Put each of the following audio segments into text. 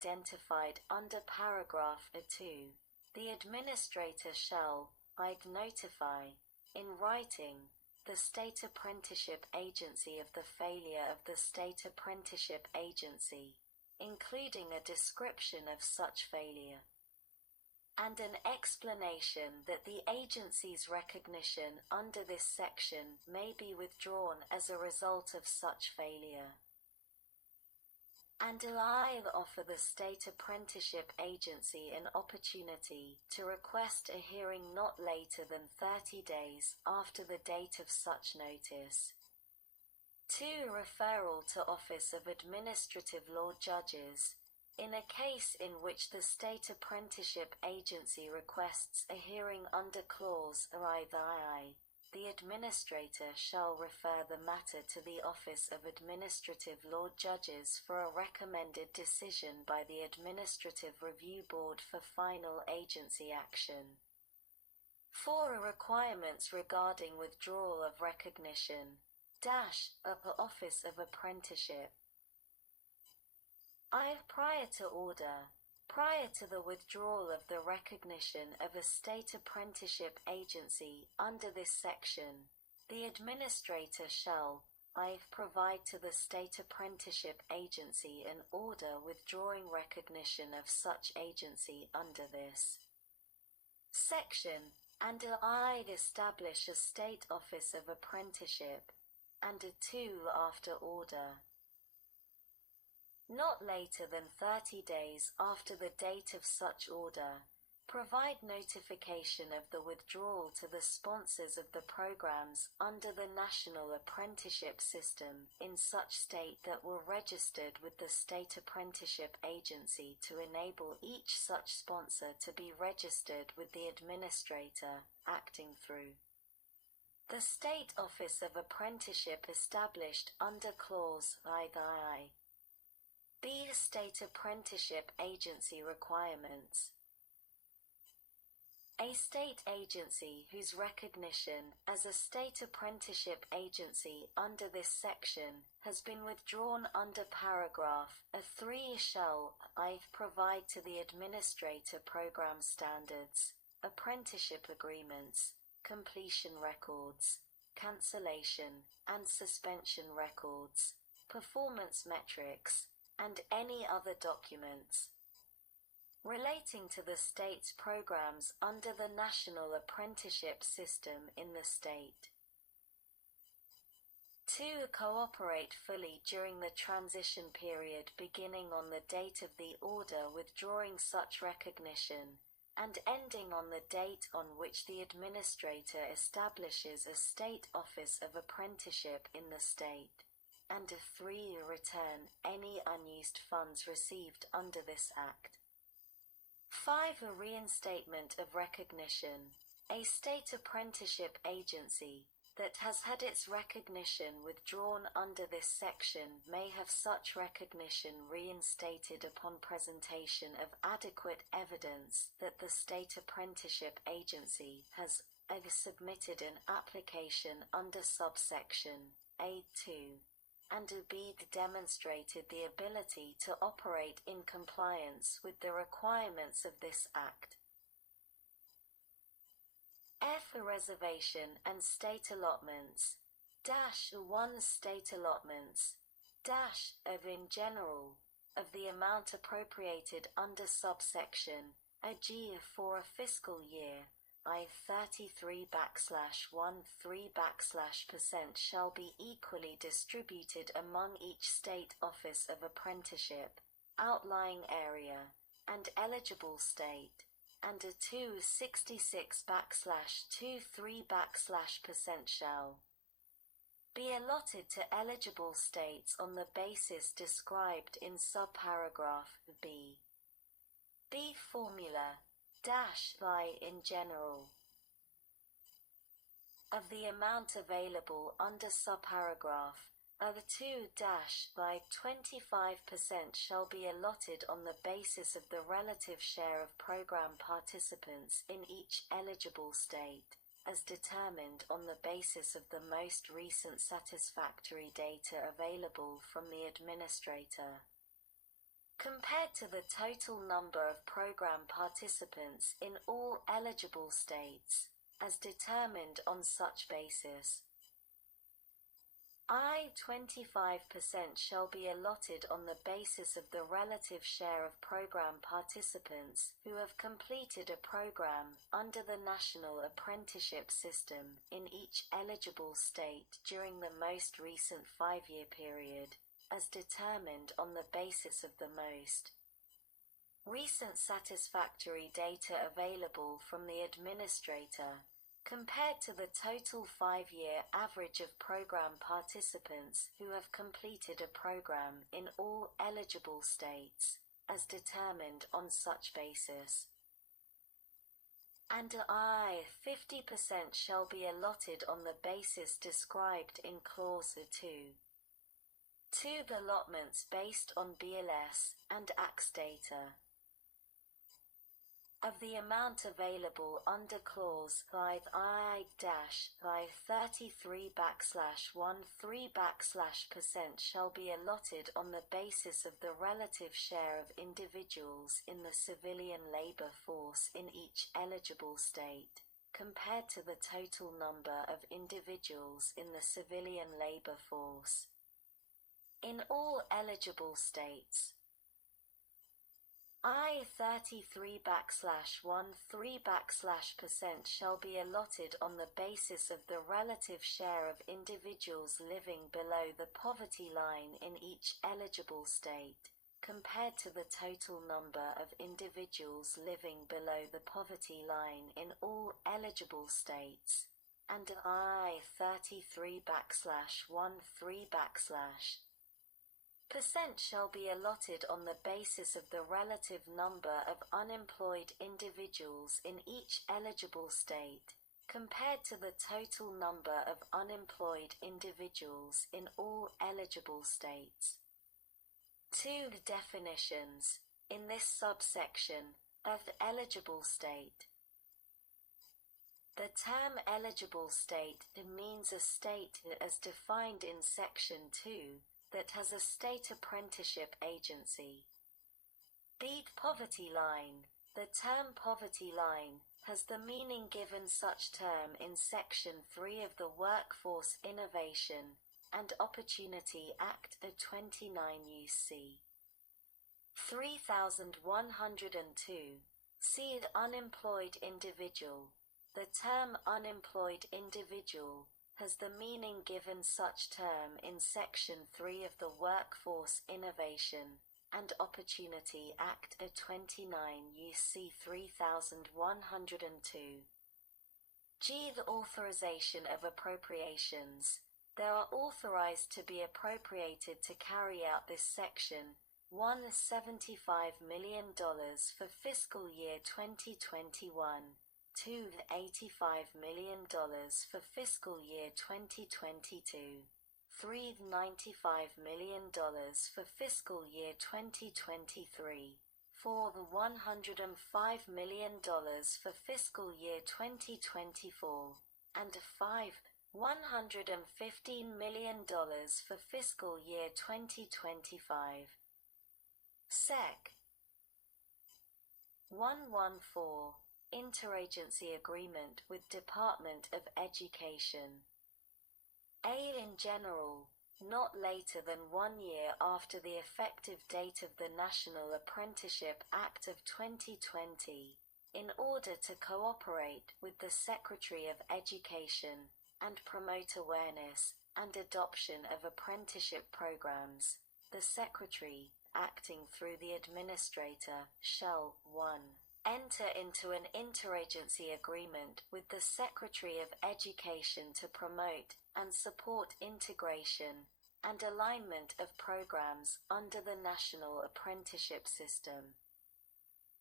identified under paragraph A2, the administrator shall notify, in writing, the State Apprenticeship Agency of the failure of the State Apprenticeship Agency, including a description of such failure, and an explanation that the agency's recognition under this section may be withdrawn as a result of such failure. And I offer the State Apprenticeship Agency an opportunity to request a hearing not later than 30 days after the date of such notice. 2. Referral to Office of Administrative Law Judges. In a case in which the State Apprenticeship Agency requests a hearing under Clause I, the administrator shall refer the matter to the Office of Administrative Law Judges for a recommended decision by the Administrative Review Board for final agency action. 4. Requirements regarding withdrawal of recognition of the Office of Apprenticeship. Prior to the withdrawal of the recognition of a State Apprenticeship Agency under this section, the administrator shall provide to the State Apprenticeship Agency an order withdrawing recognition of such agency under this section, and establish a State Office of Apprenticeship, and 2. After order. Not later than 30 days after the date of such order, provide notification of the withdrawal to the sponsors of the programs under the National Apprenticeship System in such state that were registered with the State Apprenticeship Agency to enable each such sponsor to be registered with the administrator, acting through the State Office of Apprenticeship established under Clause I. B. State Apprenticeship Agency requirements. A state agency whose recognition as a state apprenticeship agency under this section has been withdrawn under paragraph A3 shall provide to the administrator program standards, apprenticeship agreements, completion records, cancellation and suspension records, performance metrics, and any other documents relating to the state's programs under the National Apprenticeship System in the state. 2. Cooperate fully during the transition period beginning on the date of the order withdrawing such recognition, and ending on the date on which the administrator establishes a State Office of Apprenticeship in the state. And 3. Return any unused funds received under this Act. 5. A reinstatement of recognition. A state apprenticeship agency that has had its recognition withdrawn under this section may have such recognition reinstated upon presentation of adequate evidence that the State Apprenticeship Agency has submitted an application under subsection A2. And B. Demonstrated the ability to operate in compliance with the requirements of this Act. F. A reservation and state allotments. 1. State allotments. Of in general, of the amount appropriated under subsection A.G. for a fiscal year, I-33/13% shall be equally distributed among each State Office of Apprenticeship, outlying area, and eligible state, and a 266/23% shall be allotted to eligible states on the basis described in subparagraph B. B. Formula by in general of the amount available under subparagraph of 2 by 25% shall be allotted on the basis of the relative share of program participants in each eligible state, as determined on the basis of the most recent satisfactory data available from the administrator. compared to the total number of program participants in all eligible states, as determined on such basis. 25% shall be allotted on the basis of the relative share of program participants who have completed a program under the National Apprenticeship System in each eligible state during the most recent 5-year period, as determined on the basis of the most recent satisfactory data available from the administrator, compared to the total 5-year average of program participants who have completed a program in all eligible states, as determined on such basis. And 50% shall be allotted on the basis described in Clause 2. 2. Allotments based on BLS and AX data. Of the amount available under Clause 5I-33/13% shall be allotted on the basis of the relative share of individuals in the civilian labor force in each eligible state, compared to the total number of individuals in the civilian labor force in all eligible states. 33/13% shall be allotted on the basis of the relative share of individuals living below the poverty line in each eligible state, compared to the total number of individuals living below the poverty line in all eligible states, and 33/13% shall be allotted on the basis of the relative number of unemployed individuals in each eligible state, compared to the total number of unemployed individuals in all eligible states. 2. Definitions, in this subsection, of eligible state. The term eligible state means a state as defined in Section 2, that has a state apprenticeship agency. Beat poverty line. The term poverty line has the meaning given such term in Section 3 of the Workforce Innovation and Opportunity Act of 29 U.C. 3102. See unemployed individual. The term unemployed individual has the meaning given such term in Section 3 of the Workforce Innovation and Opportunity Act of 29 U.C. 3102. G. The authorization of appropriations. There are authorized to be appropriated to carry out this section $175 million for fiscal year 2021. $285 million for fiscal year 2022, $395 million for fiscal year 2023, $4 the $105 million for fiscal year 2024, and $5 $115 million for fiscal year 2025. Sec. 114. Interagency Agreement with Department of Education. A. In general, not later than 1 year after the effective date of the National Apprenticeship Act of 2020, in order to cooperate with the Secretary of Education and promote awareness and adoption of apprenticeship programs, the Secretary, acting through the Administrator, shall 1. Enter into an interagency agreement with the Secretary of Education to promote and support integration and alignment of programs under the National Apprenticeship System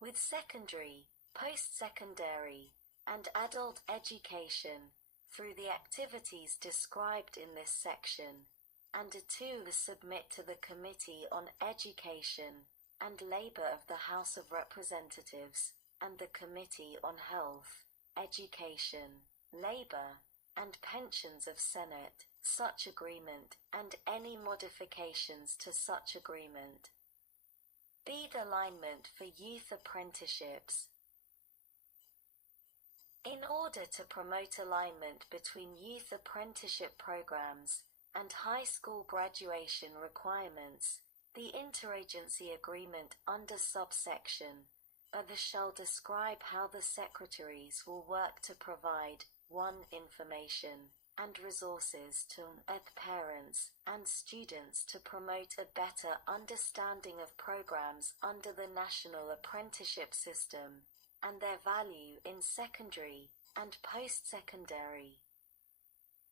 with secondary, post-secondary, and adult education through the activities described in this section, and 2. Submit to the Committee on Education and Labor of the House of Representatives, and the Committee on Health, Education, Labor, and Pensions of Senate, such agreement, and any modifications to such agreement. Bead alignment for youth apprenticeships. In order to promote alignment between youth apprenticeship programs and high school graduation requirements, the interagency agreement under subsection shall describe how the secretaries will work to provide 1. Information and resources to parents and students to promote a better understanding of programs under the National Apprenticeship System and their value in secondary and post-secondary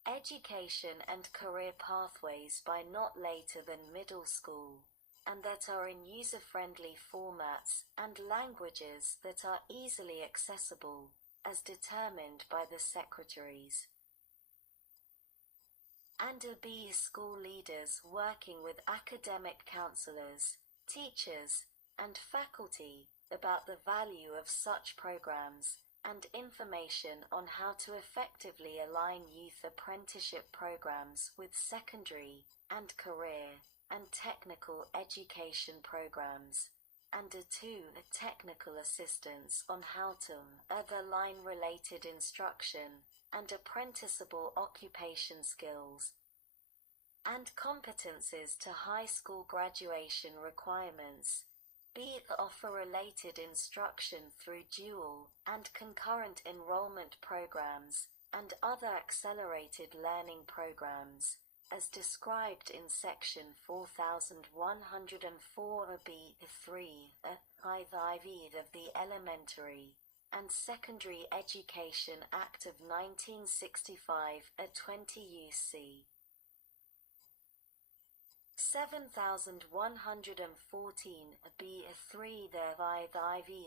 education and career pathways by not later than middle school, and that are in user-friendly formats and languages that are easily accessible, as determined by the secretaries. And be school leaders working with academic counselors, teachers, and faculty about the value of such programs and information on how to effectively align youth apprenticeship programs with secondary and career and technical education programs, and 2. Technical assistance on how to align related instruction and apprenticeable occupation skills and competencies to high school graduation requirements. B. Offer related instruction through dual and concurrent enrollment programs and other accelerated learning programs, as described in Section 4104b(3) IV of the Elementary and Secondary Education Act of 1965 20 U.C. 7114b(3) the IV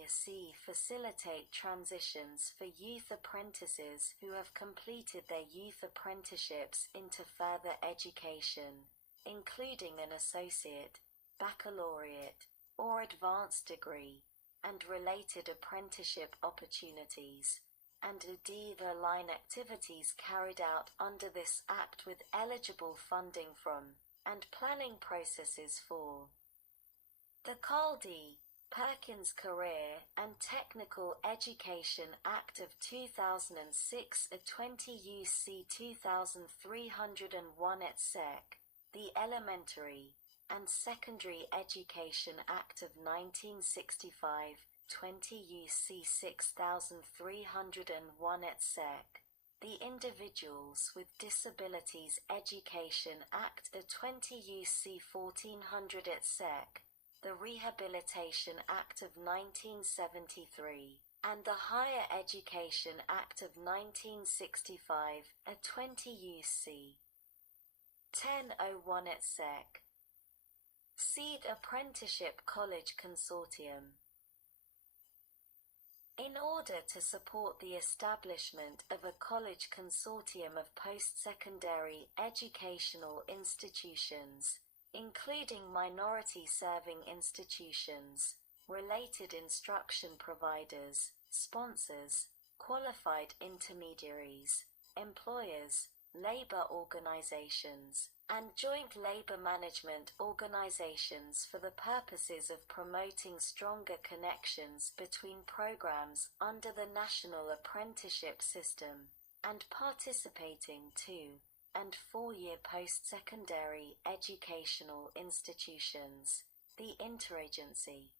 facilitate transitions for youth apprentices who have completed their youth apprenticeships into further education, including an associate, baccalaureate, or advanced degree, and related apprenticeship opportunities, and D. The line activities carried out under this Act with eligible funding from and planning processes for the Carl D. Perkins Career and Technical Education Act of 2006 20 U.C. 2301 etc., the Elementary and Secondary Education Act of 1965 20 U.C. 6301 etc., the Individuals with Disabilities Education Act of 20 U.C. 1400 etc., the Rehabilitation Act of 1973, and the Higher Education Act of 1965 20 U.C. 1001 etc. Seed Apprenticeship College Consortium. In order to support the establishment of a college consortium of post-secondary educational institutions, including minority-serving institutions, related instruction providers, sponsors, qualified intermediaries, employers, labor organizations, and joint labor management organizations for the purposes of promoting stronger connections between programs under the National Apprenticeship System, and participating 2- and 4-year post-secondary educational institutions, the interagency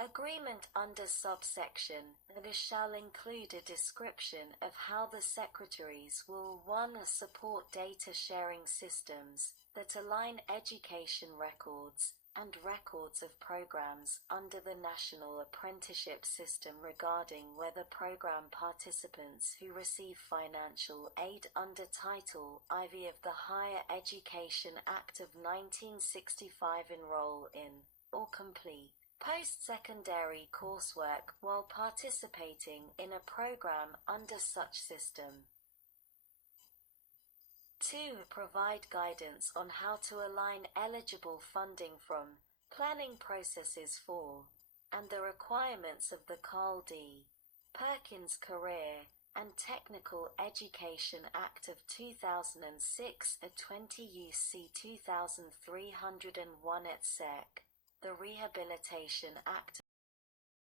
agreement under subsection this shall include a description of how the secretaries will 1. Support data sharing systems that align education records and records of programs under the National Apprenticeship System regarding whether program participants who receive financial aid under Title IV of the Higher Education Act of 1965 enroll in or complete post-secondary coursework while participating in a program under such system. 2. Provide guidance on how to align eligible funding from planning processes for and the requirements of the Carl D. Perkins Career and Technical Education Act of 2006 20 U.C. 2301 etc., The Rehabilitation Act